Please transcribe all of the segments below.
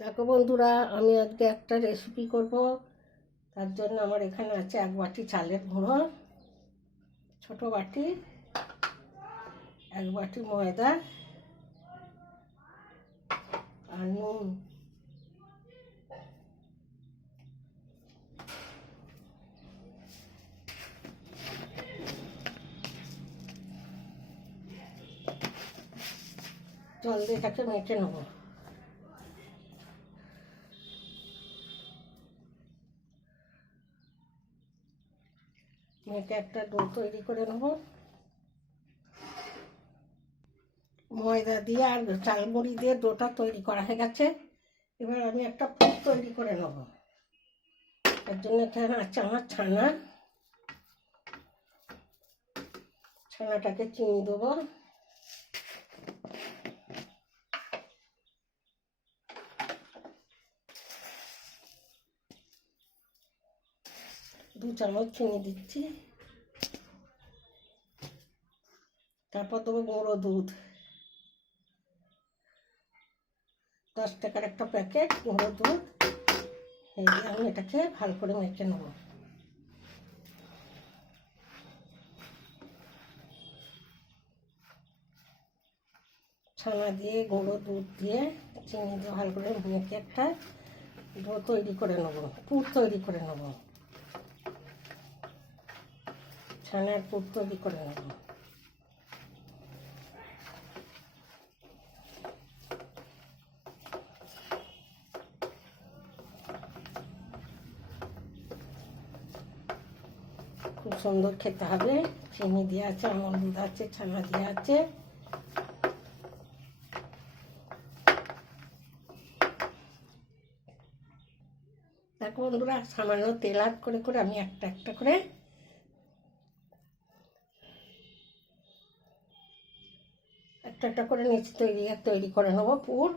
দেখো বন্ধুরা, আমি আজকে একটা রেসিপি করব। তার জন্য আমার এখানে আছে 1 বাটি চালের গুঁড়ো, ছোট বাটি 1 বাটি ময়দা আর নুন। জল দিয়ে এটাকে মেখে নেব। মেখে একটা ডো তৈরি করে নেব। ময়দা দিয়ে আর চালমুড়ি দিয়ে ডোটা তৈরি করা হয়ে গেছে। এবার আমি একটা পুর তৈরি করে নেব। তার জন্য এখানে আছে আমার ছানা। ছানাটাকে চিনি দেবো, 2 চামচ চিনি দিচ্ছি। তারপর দেবো গুঁড়ো দুধ, 10 টাকার একটা প্যাকেট গুঁড়ো দুধ। এই দিয়ে আমি এটাকে ভালো করে মেখে নেব। ছানা দিয়ে গুঁড়ো দুধ দিয়ে চিনি দিয়ে ভালো করে মেখে একটা ডো তৈরি করে নেব, পুর তৈরি করে নেব। ছানার পুর তৈরি করে নেব। খুব সুন্দর খেতে হবে। চিনি দিয়ে আছে, আমল দুধ আছে, ছানা দিয়ে আছে। দেখো বন্ধুরা, সামান্য তেল আদ করে করে আমি একটা একটা করে নিচে তৈরি করে নেবো পুর।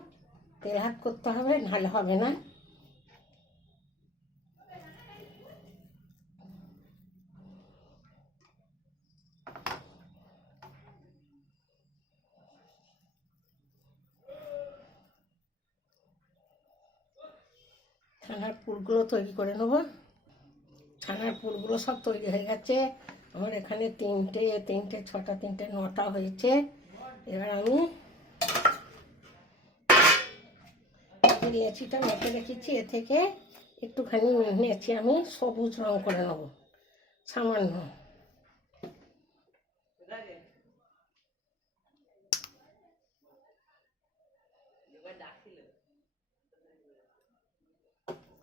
তেল হাত করতে হবে, নাহলে হবে না। ছানার পুরগুলো তৈরি করে নেব। ছানার পুরগুলো সব তৈরি হয়ে গেছে। আমার এখানে তিনটে 6টা 3টে 9টা হয়েছে। এবার আমি লেচিটা মেখে রেখেছি, এ থেকে একটুখানি নেচে আমি সবুজ রং করে নেব সামান্য।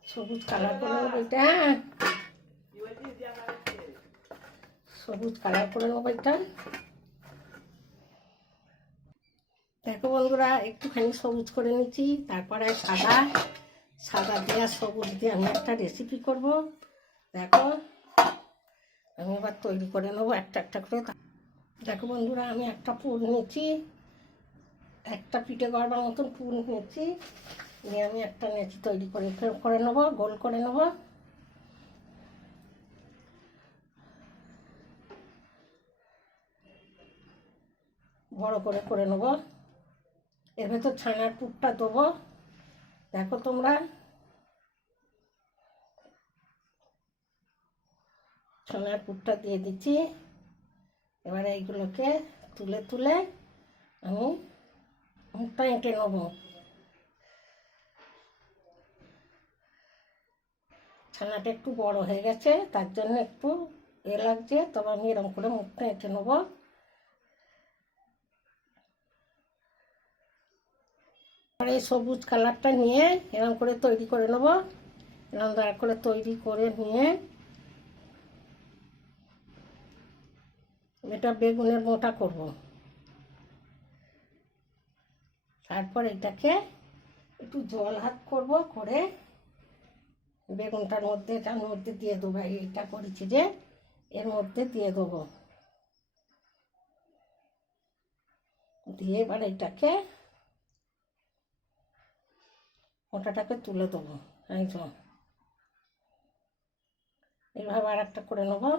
সবুজ কালার করে নেবো এটা, সবুজ কালার করে নেবো এটা। দেখো বন্ধুরা, একটুখানি সবুজ করে নিচ্ছি। তারপরে সাদা দিয়ে আর সবুজ দিয়ে আমি একটা রেসিপি করব। দেখো, আমি এবার তৈরি করে নেবো একটা একটা করে। দেখো বন্ধুরা, আমি একটা পুর নিচ্ছি, একটা পিঠে গড়বার মতন পুর নিচ্ছি। নিয়ে আমি একটা নেচি তৈরি করে নেবো, গোল করে নেবো। বড় করে নেবো। এর ভেতর ছানার পুরটা দেবো। দেখো তোমরা, ছানার পুরটা দিয়ে দিচ্ছি। এবারে এইগুলোকে তুলে তুলে আমি মুখটা এঁটে নেবো। ছানাটা একটু বড় হয়ে গেছে, তার জন্য একটু লাগছে, তবে আমি এরকম করে মুখটা এঁটে নেবো। আর এই সবুজ কালারটা নিয়ে এরকম করে তৈরি করে নেবো। এরকম দয়া করে তৈরি করে নিয়ে এটা বেগুনের মোটা করব। তারপর এটাকে একটু জল হাত করব, করে বেগুনটার মধ্যে এটার মধ্যে দিয়ে দেবো। এইটা করেছি যে এর মধ্যে দিয়ে দেবো, দিয়ে এবার এটাকে মোটাটাকে তুলে দেবো। এই তো এইভাবে আর একটা করে নেবো।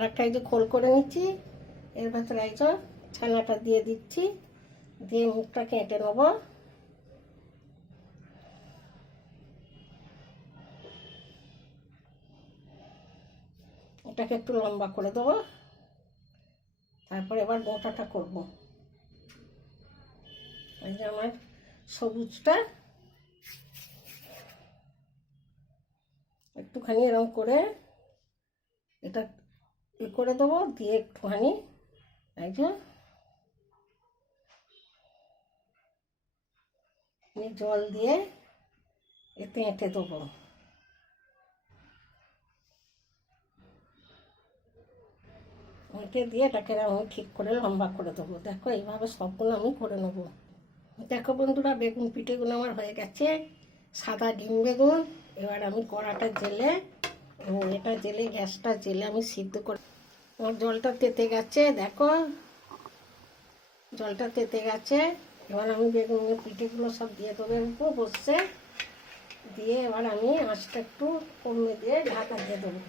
আর একটা এই যে খোল করে নিচ্ছি, এর ভেতরে এই যে ছানাটা দিয়ে দিচ্ছি, দিয়ে মুখটা কেটে নেবো। এটাকে একটু লম্বা করে দেবো, তারপর এবার মোটাটা করব। এই যে আমার সবুজটা একটুখানি এরকম করে এটা করে দেবো, দিয়ে একটুখানি এই যে জল দিয়ে এতে এঁটে দেবো। এঁটে দিয়ে এটাকে আমি ঠিক করে লম্বা করে দেবো। দেখো এইভাবে সবগুলো আমি করে নেবো। দেখো বন্ধুরা, বেগুন পিঠেগুলো আমার হয়ে গেছে, সাদা ডিম বেগুন। এবার আমি কড়াটা জেলে এবং এটা জেলে গ্যাসটা জেলে আমি সিদ্ধ করে, আমার জলটা তেতে গেছে, দেখো জলটা তেতে গেছে। এবার আমি বেগুনের পিঠেগুলো সব দিয়ে দেবো উপর বসছে, দিয়ে এবার আমি আঁচটা একটু কমিয়ে দিয়ে ঢাকা দিয়ে দেবো,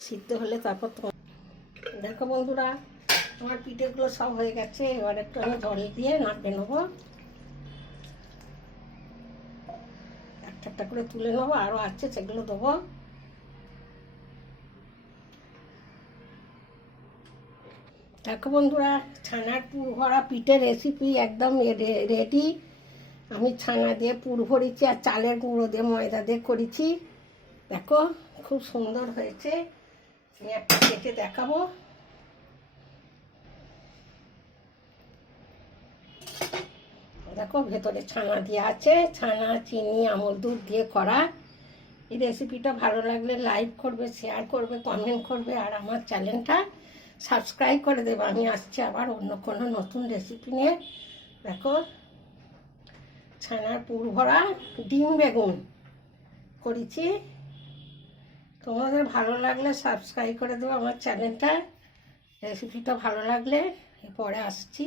সিদ্ধ হলে তারপর। দেখো বন্ধুরা, আমার পিঠেগুলো সব হয়ে গেছে। এবার একটু আমি জল দিয়ে নাড়তে নেবো, একটা একটা করে তুলে নেবো, আরও আছে সেগুলো দেবো। দেখো বন্ধুরা, ছানার পুর ভরা পিঠের রেসিপি একদম রেডি। আমি ছানা দিয়ে পুর ভরেছি আর চালের গুঁড়ো দিয়ে ময়দা দিয়ে করেছি। দেখো খুব সুন্দর হয়েছে। আমি একটা কেটে দেখাবো। দেখো ভেতরে ছানা দিয়ে আছে, ছানা, চিনি, আমল দুধ দিয়ে করা। এই রেসিপিটা ভালো লাগলে লাইক করবে, শেয়ার করবে, কমেন্ট করবে, আর আমার চ্যানেলটা সাবস্ক্রাইব করে দেবে। আমি আসছি আবার অন্য কোনো নতুন রেসিপি নিয়ে। দেখো ছানার পুর ভরা ডিম বেগুন করেছি। তোমাদের ভালো লাগলে সাবস্ক্রাইব করে দেবো আমার চ্যানেলটা। রেসিপিটা ভালো লাগলে পরে আসছি।